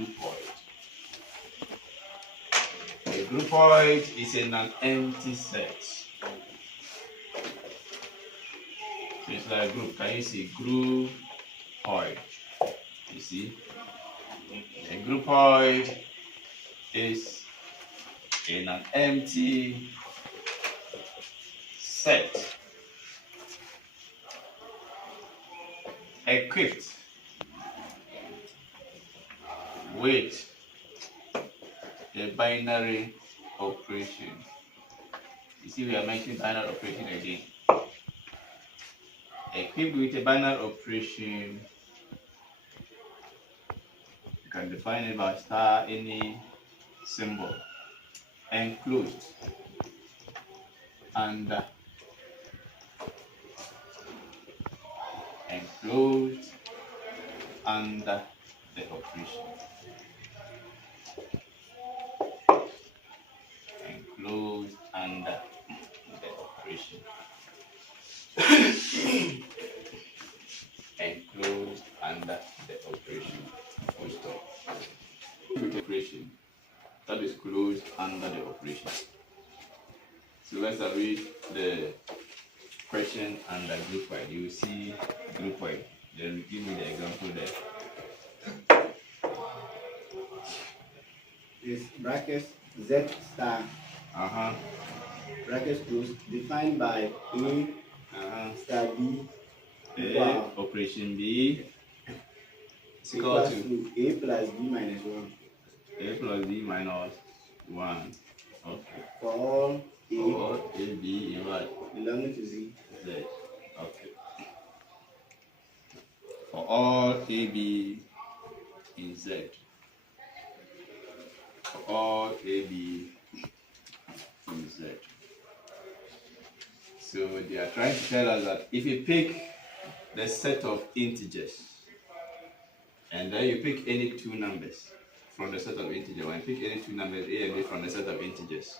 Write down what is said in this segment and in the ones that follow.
groupoid. A groupoid is an empty set. So it's like a group. Can you see groupoid? You see? A groupoid is in an empty set equipped with a binary operation. You see, we are mentioning binary operation again. Equipped with a binary operation, you can define it by star any symbol. Enclosed under enclosed under the operation. Enclosed under the operation. Enclosed under the operation. Full stop. With operation that is closed under the operation. So let's read the question under groupoid. You will see groupoid. Then give me the example there. Is brackets Z star brackets closed defined by A star B A operation B is equal to A plus B minus 1. A plus B minus 1. Okay. For all A B in what? belonging to Z. Z. Okay. For all A B in Z. For all A B in Z. So they are trying to tell us that if you pick the set of integers and then you pick any two numbers from the set of integers, when you pick any two numbers A and B from the set of integers,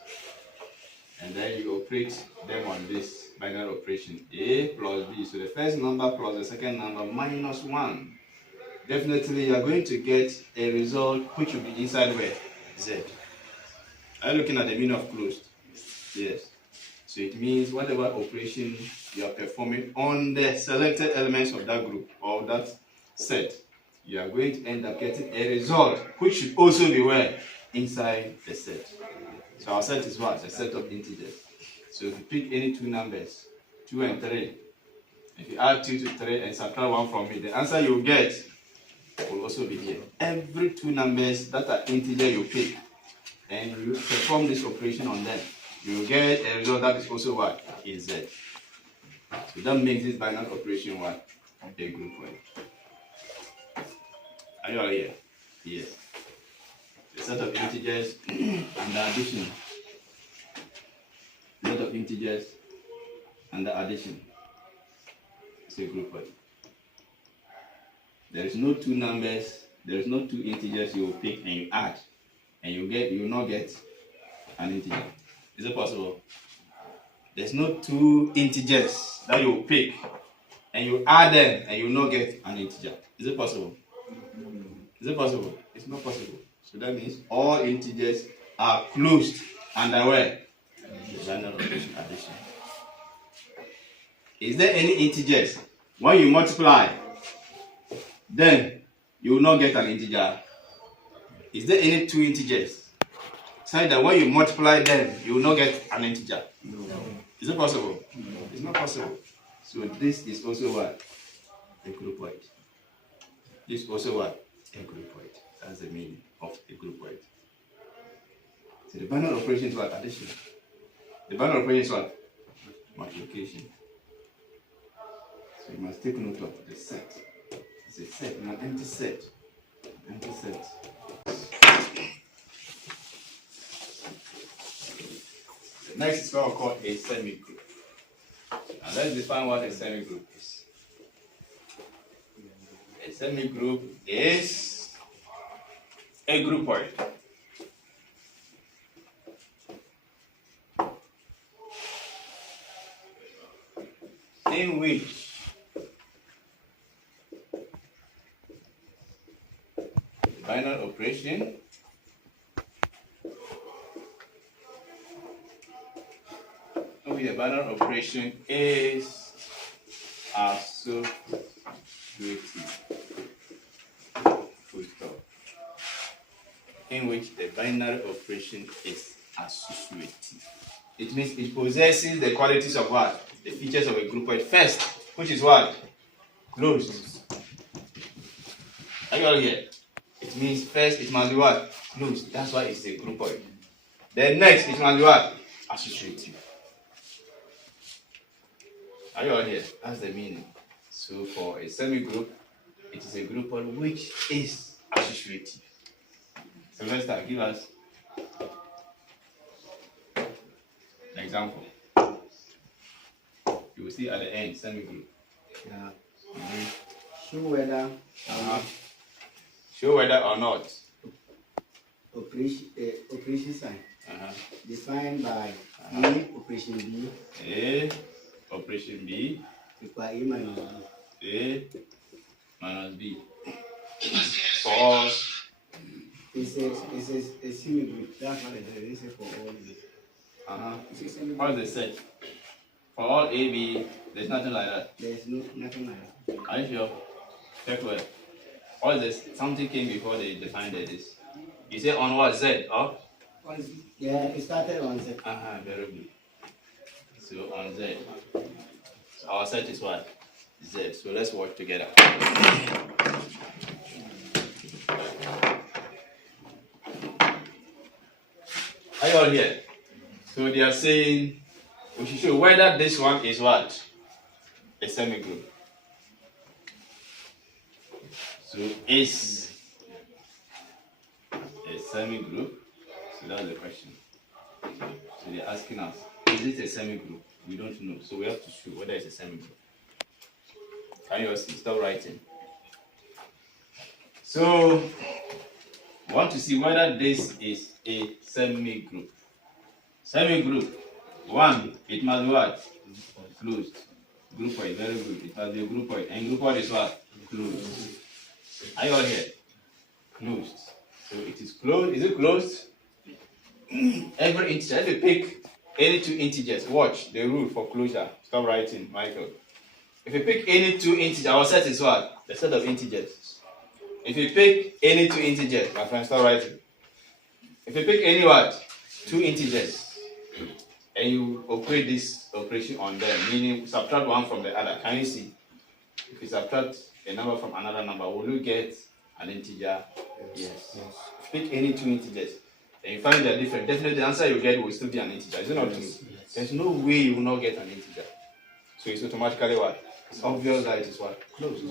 and then you operate them on this binary operation A plus B. So the first number plus the second number minus 1. Definitely you are going to get a result which will be inside where? Z. Are you looking at the meaning of closed? Yes. So it means whatever operation you are performing on the selected elements of that group or that set, you are going to end up getting a result which should also be where? Inside the set. So our set is what? A set of integers. So if you pick any two numbers, 2 and 3, if you add 2 to 3 and subtract 1 from it, the answer you will get will also be here. Every two numbers that are integer you pick and you perform this operation on them, you will get a result that is also what? In Z. So that makes this binary operation what? A groupoid. Are you all here? Yes. A set of integers and the addition. Set of integers and the addition. It's a groupoid. There is no two numbers, there is no two integers you will pick and you add, and you will not get an integer. Is it possible? There's no two integers that you will pick and you add them and you will not get an integer. Is it possible? Is it possible? It's not possible. So that means all integers are closed under where? Binary operation addition. Is there any integers? When you multiply, then you will not get an integer. Is there any two integers? Say that when you multiply them, you will not get an integer. No. Is it possible? No. It's not possible. So this is also what? A groupoid. This is also what? A groupoid. That's the meaning of a groupoid. So the binary operation is what? Addition. The binary operation is what? Multiplication. So you must take note of the set. It's a set, an empty set. Empty set. The next is what we call a semigroup. And let's define what a semigroup is. A semigroup is a groupoid in which binary operation the binary operation is associative. Full stop. In which the binary operation is associative. It means it possesses the qualities of what? The features of a groupoid first, which is what? Closed. Are you all here? It means first it must be what? Closed. That's why it's a groupoid. Then next it must be what? Associative. Are you all here? That's the meaning. So for a semigroup, it is a groupoid which is associative. So let's start. Give us an example. You will see at the end, semigroup. Yeah. Show whether Show whether or not. operation sign defined by A operation B. A operation B Equal A minus B. A minus B. For It's a semigroup. That's what it is. It's for all these. What is the set? For all A, B, there's nothing like that. There's nothing like that. Are you sure? Check well. What is this? Something came before they defined this. You say on what? Z? Or? Yeah, it started on Z. Very good. So on Z. So our set is what? Z. So let's work together. Are you all here? So they are saying we should show whether this one is what? A semigroup. So is a semigroup. So that's the question. So they're asking us, is it a semigroup? We don't know. So we have to show whether it's a semigroup. Can you all see? Stop writing. So we want to see whether this is a semigroup. Semigroup. One, it must be what? Closed. Groupoid, very good. It must be a groupoid. And groupoid is what? Closed. Are you all here? Closed. So it is closed. Is it closed? Every integer. If you pick any two integers, watch the rule for closure. Stop writing, Michael. If you pick any two integers, our set is what? The set of integers. If you pick any two integers, my friend, stop writing. If you pick any what? Two integers, and you operate this operation on them, meaning subtract one from the other. Can you see? If you subtract a number from another number, will you get an integer? Yes. If you pick any two integers, and you find they're different, definitely the answer you get will still be an integer. Is it not true? Yes. There's no way you will not get an integer. So it's automatically what? It's obvious that it is what? Closed.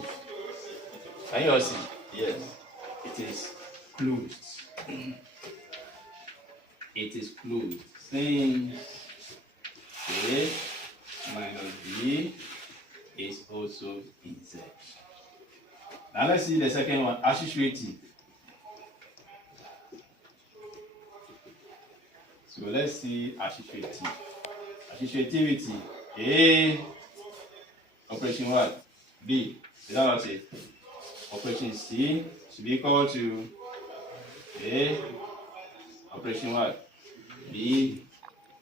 Can you all see? Yes. It is closed. It is closed. Saying A minus B is also in Z. Now let's see the second one, associative. So let's see associative. Associativity. A operation what? B. Is that what it is? Operation C should be equal to A operation what? B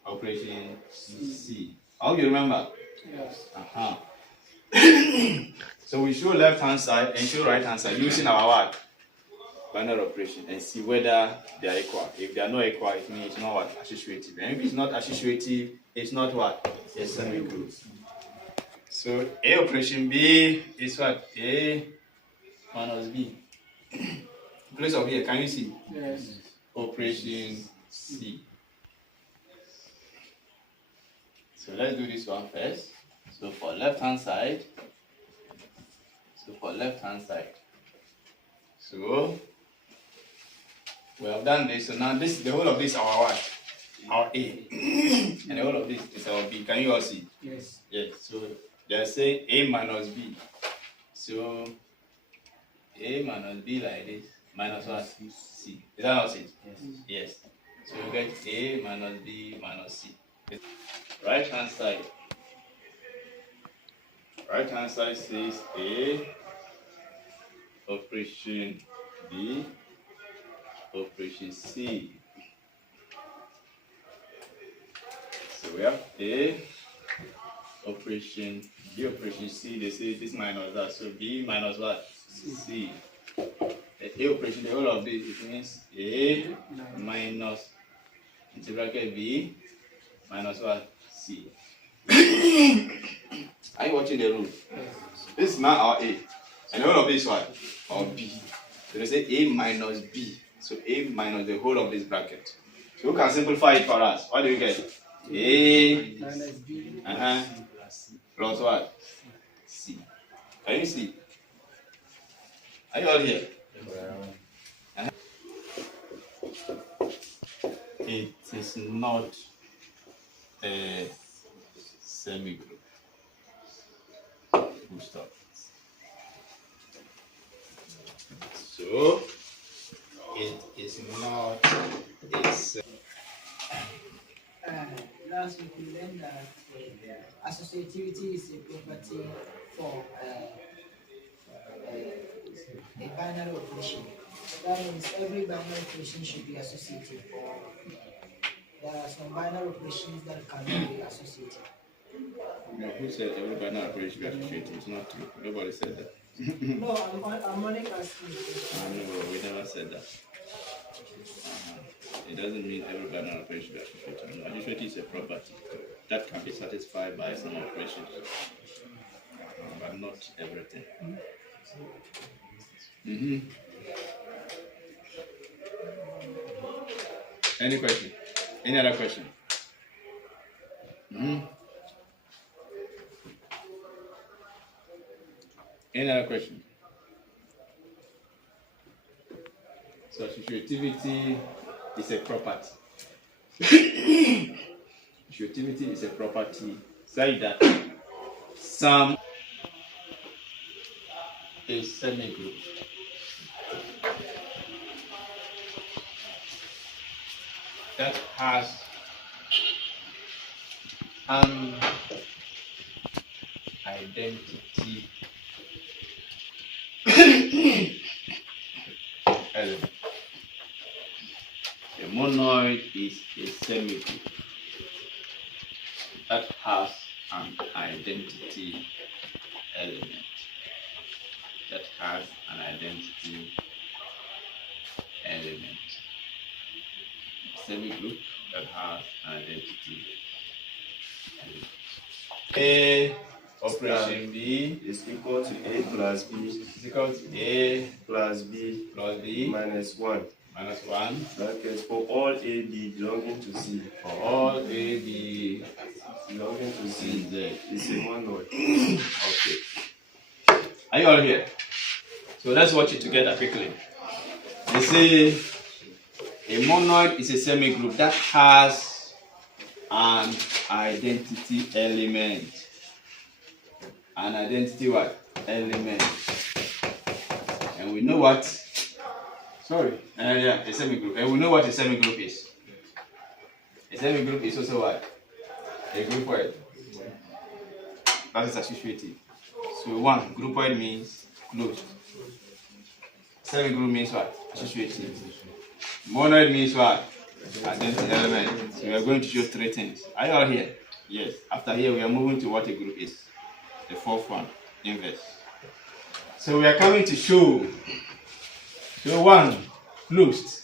operation C. I hope you remember. Yes. So we show left hand side and show right hand side using our what? Binary operation and see whether they are equal. If they are not equal, it means it's not what? Associative. And if it's not associative, it's not what? It's semigroup. So A operation B is what? A minus B. Place of here, can you see? Yes. Operation C. So let's do this one first. So for left hand side. So we have done this. So now this, the whole of this is our what? Our A. And the whole of this is our B. Can you all see? Yes. Yes. So they are saying A minus B. So A minus B like this. Minus what? C. Is that not it? Yes. Yes. So you get A minus B minus C. Right hand side. Right hand side says A operation B operation C. So we have A operation B operation C. They say this minus that, so B minus what? C. The A operation, the whole of this, it means A minus into bracket B minus what? C. Are you watching the rule? This is not our A. And the whole of this what? Or B. So they say A minus B. So A minus the whole of this bracket. So we can simplify it for us. What do you get? A minus B plus what? C. Can you see? Are you all here? It is not a semigroup. Full stop. So it is not a semigroup. Last week we learned that associativity is a property for a binary operation. That means every binary operation should be associative, or there are some binary operations that cannot be associative. No, who said every binary operation should be associated? It's not true. Nobody said that. No, I'm only asking. No, we never said that. It doesn't mean every binary operation should be associated. No, associated is a property that can be satisfied by some operations, but not everything. Any question? Any other question? Any other question? So associativity is a property. Associativity is a property such that some is semigroup. That has an identity element. A monoid is a semigroup that has an identity element. That has an identity element. Semigroup that has an identity element. A operation B is equal to A plus B is equal to A plus B plus B minus 1. minus 1 Brackets for all AB belonging to C. for all A, B, Belonging to C, C Z. is a monoid. Okay. Are you all here? So let's watch it together quickly. They say a monoid is a semigroup that has an identity element. An identity what? Element. And we know what? Sorry. Yeah, a semigroup. And we know what a semigroup is. A semigroup is also what? A groupoid. That is associative. So one, groupoid means closed. Semigroup means what? Associative. Monoid means what? Identity element. So we are going to show three things. Are you all here? Yes. After here, we are moving to what a group is. The fourth one, inverse. So we are coming to show. So one, closed.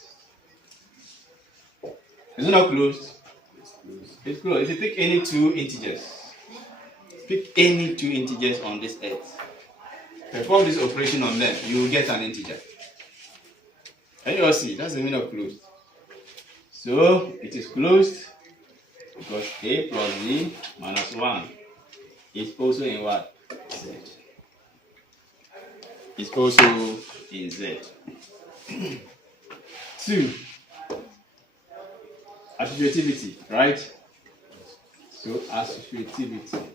Is it not closed? It's closed. If you pick any two integers, pick any two integers on this earth, perform this operation on them, you will get an integer. Can you all see? That's the meaning of closed. So it is closed because A plus B minus 1 is also in what? Z. It's also in Z. 2. Associativity, right? So associativity.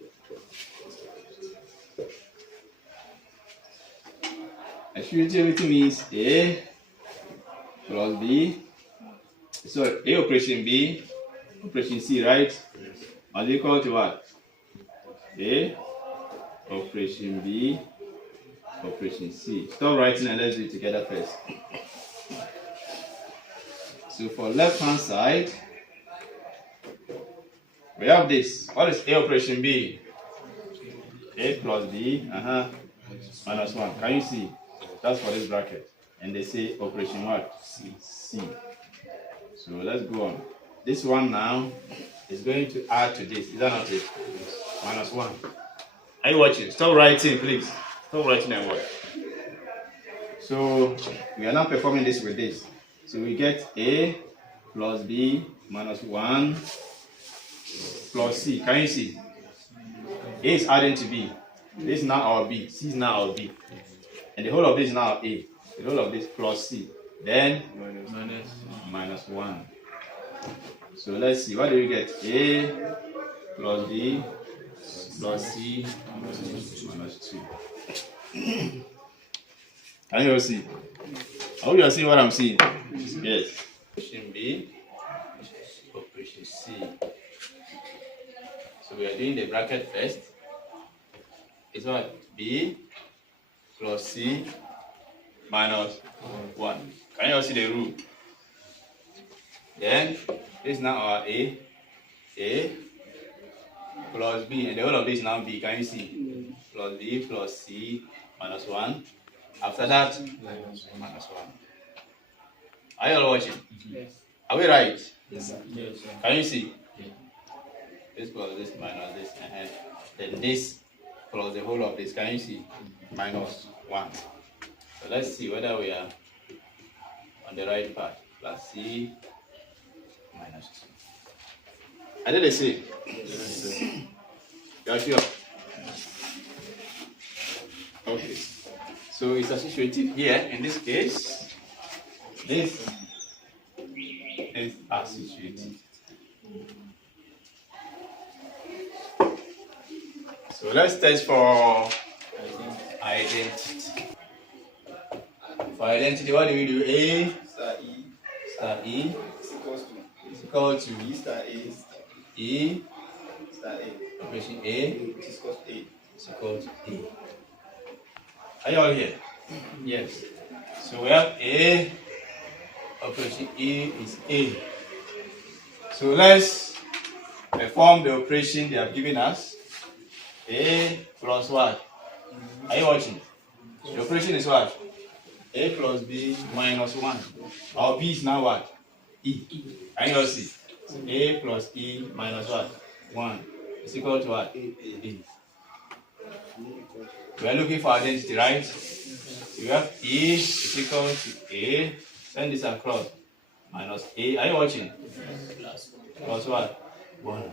Associativity means A plus B. So A operation B, operation C, right? Must be equal to what? A operation B, operation C. Stop writing and let's do it together first. So for left hand side, we have this. What is A operation B? A plus B, minus 1. Can you see? That's for this bracket. And they say operation what? C. So let's go on. This one now is going to add to this. Is that not it? Minus 1. Are you watching? Stop writing, please. Stop writing and watch. So we are now performing this with this. So we get A plus B minus 1 plus C. Can you see? A is adding to B. This is now our B. C is now our B. And the whole of this is now A. The whole of this plus C. Then minus 1. So let's see. What do we get? A plus B plus C minus 2. Can you all see? I hope you are seeing what I'm seeing. Yes. Operation B, operation C. So we are doing the bracket first. It's what? B plus C minus 1. Can you all see the rule? Then this is now our A plus B, and the whole of this is now B. Can you see? Plus B plus C minus 1. After that, minus 1. Are you all watching? Yes. Are we right? Yes, sir. Yes, sir. Can you see? This plus this minus this, and then this plus the whole of this. Can you see? Minus 1. So let's see whether we are on the right path. Plus C minus 2. I did the same. Yes, sir. You are sure? Okay. So it's associated here in this case. This is associated. So let's test for identity. For identity, what do we do? A Star E is equal to B star A E star A, operation A which is called A. is equal to A. Are you all here? Yes. So we have A operation E is A. So let's perform the operation they have given us. A plus what? Are you watching? The operation is what? A plus B minus 1. Our B is now what? E. Can you all see? A plus E minus what? 1 is equal to what? A. We are looking for identity, right? We have E is equal to A. Send this across. Minus A. Are you watching? Plus what? 1.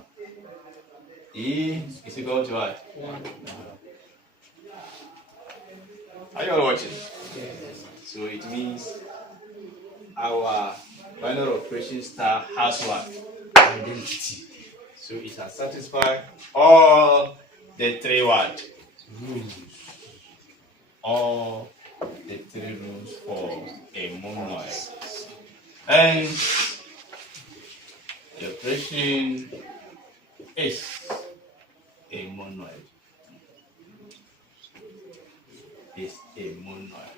E is equal to what? 1. Are you all watching? So it means our binary operation star has what? Identity. So it has satisfied all the 3 what? Rules. All the 3 rules for a monoid. And the operation is a monoid. Is a monoid.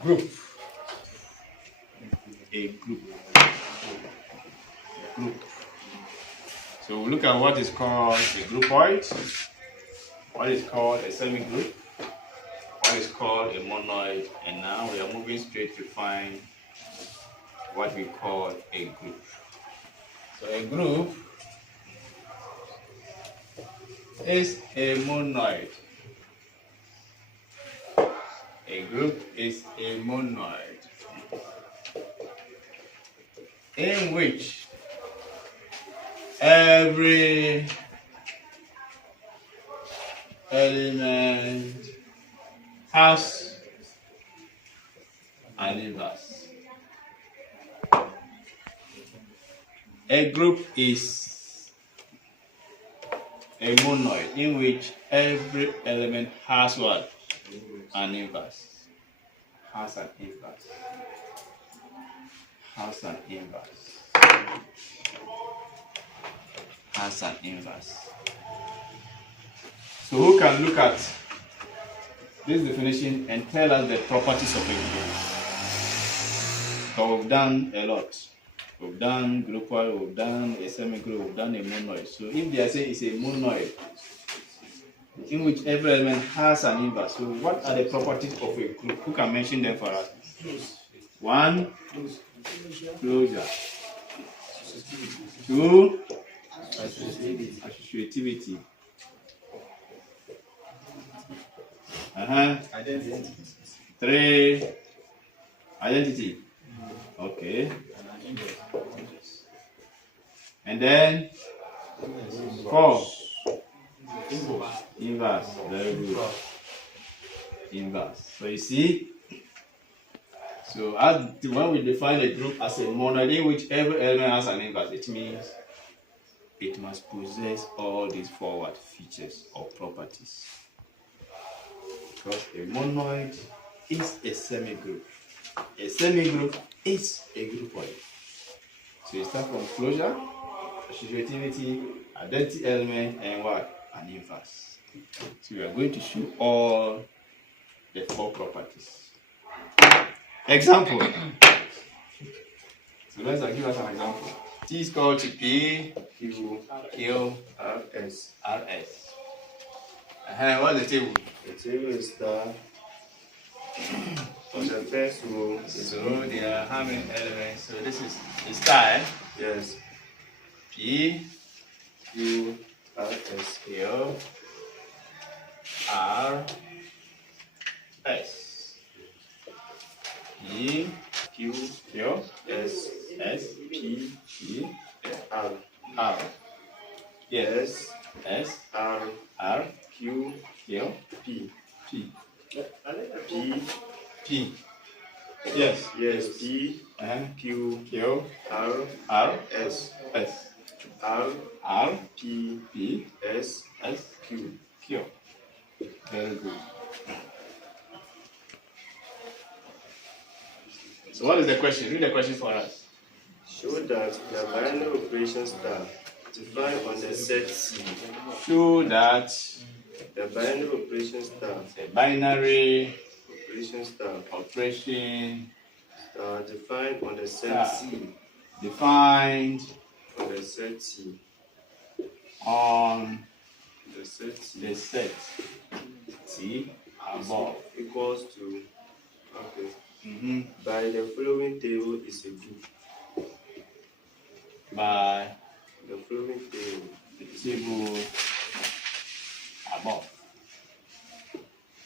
Group. A group. So we look at what is called a groupoid, what is called a semigroup, what is called a monoid, and now we are moving straight to find what we call a group. So a group is a monoid. A group is a monoid in which every element has an inverse. A group is a monoid in which every element has what? An inverse. Has an inverse. Has an inverse. Has an inverse. So who can look at this definition and tell us the properties of a group? So we've done a lot. We've done Groupoid, we've done a semigroup, we've done a monoid. So if they are saying it's a monoid in which every element has an inverse, so what are the properties of a group? Who can mention them for us? One, closure. Two, associativity. Identity. Three, identity. Okay. And then four, inverse. Very good. Inverse. So you see, so when we define a group as a monoid in which every element has an inverse, it means it must possess all these forward features or properties. Because a monoid is a semigroup. A semigroup is a groupoid. So you start from closure, associativity, identity element, and what? An inverse. So we are going to show all the four properties. Example. So let's give us an example. T is called to P, Q, R, S. R, S. What's the table? The table is star. On the first row is So there are how many elements? So this is the star. yes, P, Q, R, S. Q, R, S. P, Q, Q, S. S, P, P, R. R. Yes. S, S, R, R, Q, Q, P. P, P, P. Yes. yes, P, Q, Q, R, R, S. S, R, R, P, P, S, S, Q. Q. Very good. So what is the question? Read the question for us. Show that the binary operation star defined on the set C. Show that The binary operation star. the binary Operation star. operation Star defined on the set C. defined On the set C. on The set C. the set T above. Equals to. Okay. Mm-hmm. By the following table is a group. By The following table. the table above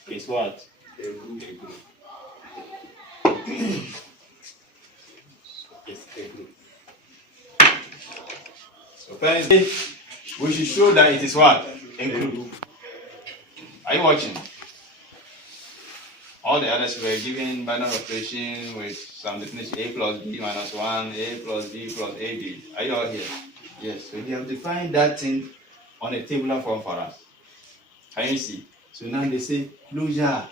is what? A group. A group. It's a group. So firstly, we should show that it is what? A group. Are you watching? All the others were given binary operation with some definition A plus B minus 1, A plus B plus AB. Are you all here? Yes. So they have defined that thing on a tabular form for us. Can you see? So now they say closure,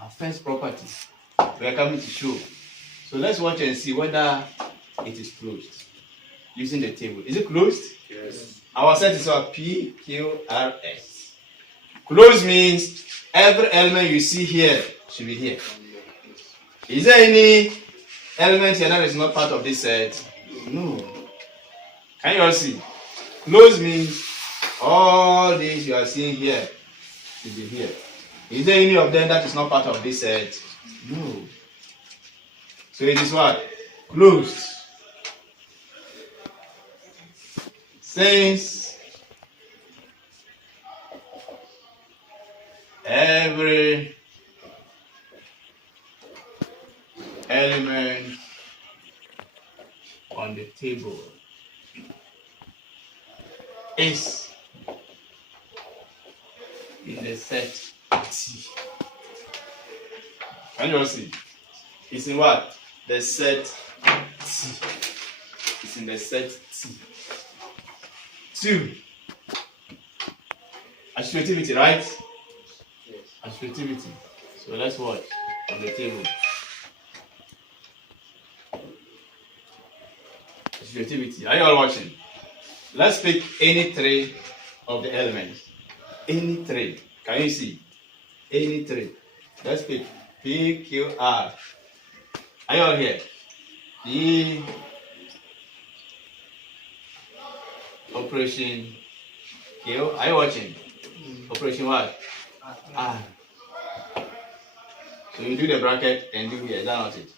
our first property. We are coming to show. So let's watch and see whether it is closed using the table. Is it closed? Yes. Our set is what? P, Q, R, S. Closed means every element you see here should be here. Is there any element here that is not part of this set? No. Can you all see? Closed means all these you are seeing here should be here. Is there any of them that is not part of this set? No. So it is what? Closed. Since every element on the table is in the set T. Can you all see? It's in what? The set T. It's in the set T. 2. Associativity, right? Associativity. So let's watch on the table. Associativity. Are you all watching? Let's pick any three of the elements. Any three. Can you see? Any three. Let's pick P, Q, R. Are you all here? P, operation Q. Are you watching? Operation what? R. So you do the bracket and do here. That's not it.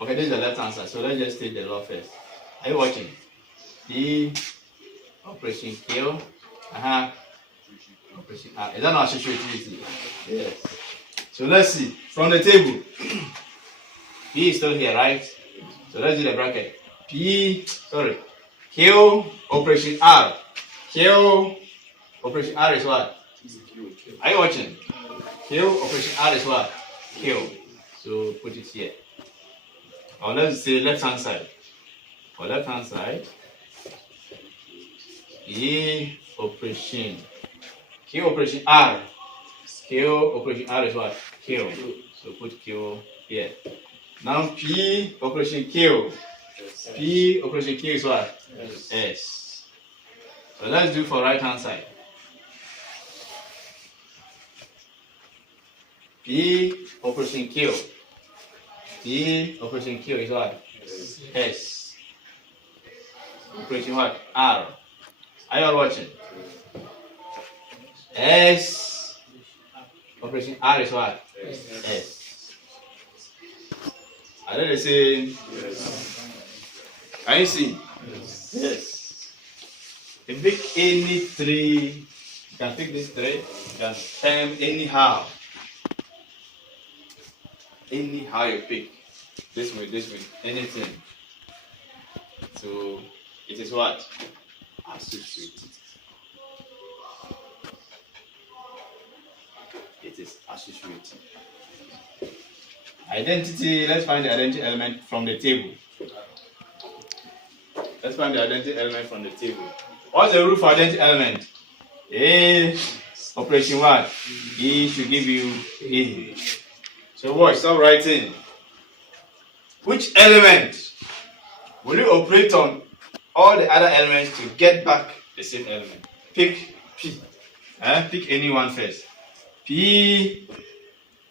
Okay, this is the left answer. So let's just take the law first. Are you watching? P, operation Q. Operation R. Is that not associativity? Yes. So let's see. From the table, P is still here, right? So let's do the bracket. Q, operation R. Q, operation R is what? Are you watching? Q, operation R is what? Q. So put it here. Or let's say left hand side. For left hand side, E, operation Q, operation R. Q, operation R is what? Q. So put Q here. Now P, operation Q. P, operation Q is what? S. So let's do for right hand side. P, operation Q. P, operation Q is what? S. Operation what? R. Are you all watching? S. Operation R is what? S. Are they the same? Yes. Can you see? Yes. If you pick any three, you can pick this three, you can term anyhow. Anyhow you pick. This way, anything. So it is what? Associated. It is associated. Identity, let's find the identity element from the table. Let's find the identity element from the table. What's the rule for identity element? A, operation what? E should give you A. So watch, stop writing. Which element will you operate on all the other elements to get back the same element? Pick P. Pick any one first. P,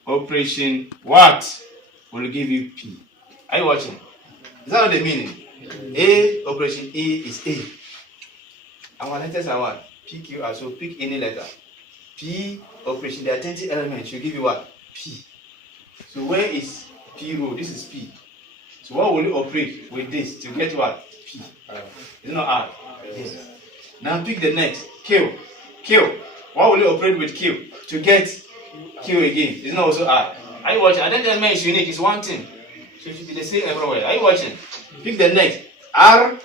operation what will give you P? Are you watching? Is that what the meaning? A, operation E is A. Our letters are what? P, Q, R. So pick any letter. P, operation, the identity element should give you what? P. So where is P row? This is P. So what will you operate with this to get what? P. Is it not R? Yes. Now pick the next. Q. Q. What will you operate with Q to get Q again? Is it not also R? Are you watching? Identity element is unique. It's one thing. So it should be the same everywhere. Are you watching? Pick the next. R.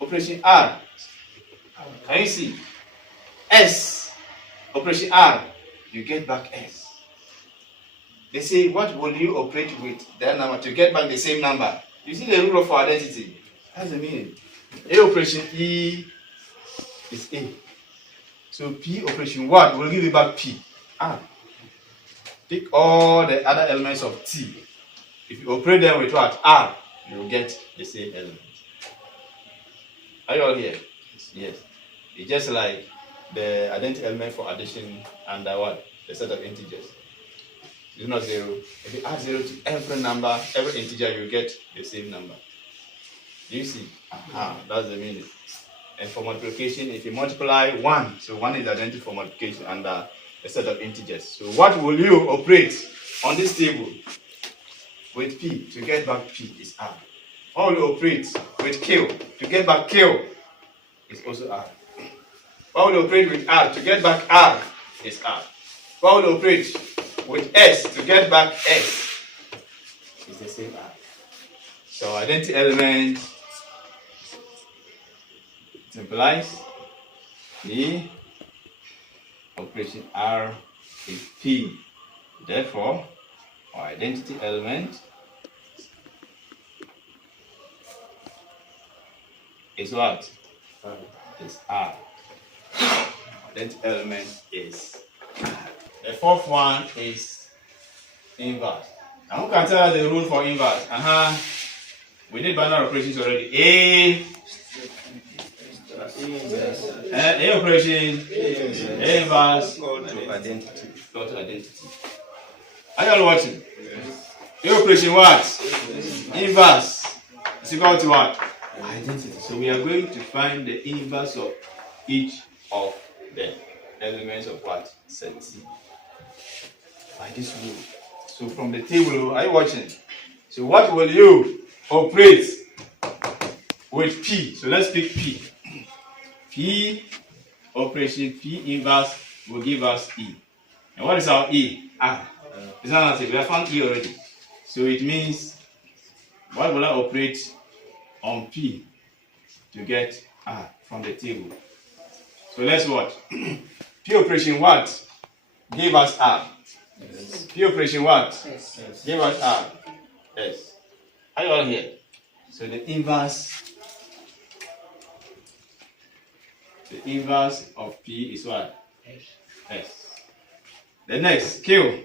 Operation R. Can you see? S. Operation R. You get back S. They say, what will you operate with that number to get back the same number? You see the rule of identity. That's the meaning. A operation E is A. So P operation what will give you back P? R. Pick all the other elements of T. If you operate them with what? R, you will get the same element. Are you all here? Yes. It's just like the identity element for addition and what? The set of integers. It's not zero. If you add 0 to every number, every integer, you get the same number. Do you see? That's the meaning. And for multiplication, if you multiply 1, so 1 is identity for multiplication and a set of integers. So what will you operate on this table with P to get back P is R. What will you operate with Q to get back Q is also R. What will you operate with R to get back R is R. What will you operate with S to get back S is the same R. So identity element implies P operation R is P. Therefore, our identity element is what? Is R. That element is R. The fourth one is inverse. Now who can tell us the rule for inverse? We did binary operations already. A operation, A inverse, Equal to identity. equal to identity. Are you all watching? A operation what? Inverse is equal to what? Identity. So we are going to find the inverse of each of the elements of what? Set C. By this rule. So from the table, are you watching? So what will you operate with P? So let's pick P. P operation P inverse will give us E. And what is our E? R. Is that not it? We have found E already. So it means what will I operate on P to get R from the table? So let's what? P operation what? Give us R. Yes. P operation what? Yes. Give us R. S. Are you all here? So the inverse of P is what? S. The next, Q.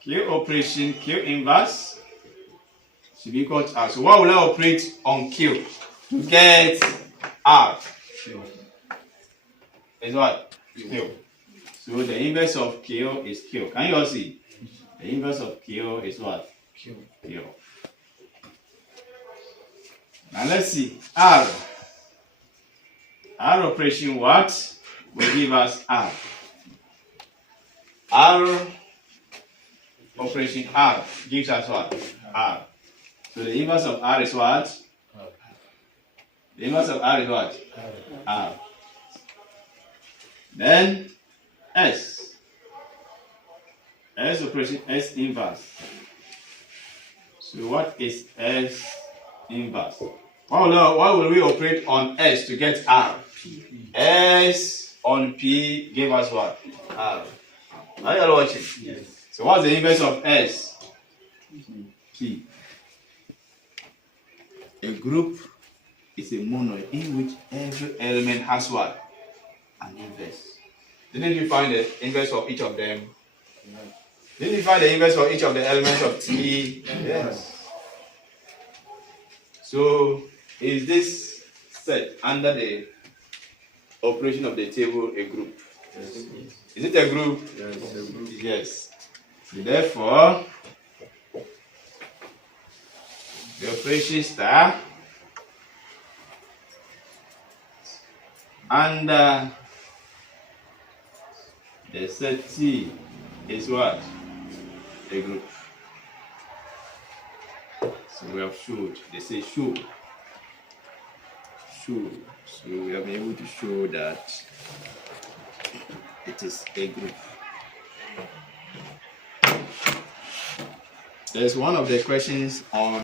Q operation, Q inverse should be equal to R. So what will I operate on Q to get R? Is what? Q. So the inverse of Q is Q. Can you all see? The inverse of Q is what? Q. Now let's see. R. R operation what will give us R? R operation R gives us what? R. So the inverse of R is what? The inverse of R is what? R. Then S. S operation S inverse. So what is S inverse? What will we operate on S to get R? P. S on P gave us what? R. Are you all watching? Yes. So what's the inverse of S? P. A group is a monoid in which every element has what? An inverse. Didn't you find the inverse of each of them? No. Didn't you find the inverse for each of the elements of T? Yes. So is this set under the operation of the table a group? Yes. Is it a group? Yes. A group. Yes. Therefore, the operation star under the set T is what? A group. So we have showed. They say show. Show. So we have been able to show that it is a group. There's one of the questions on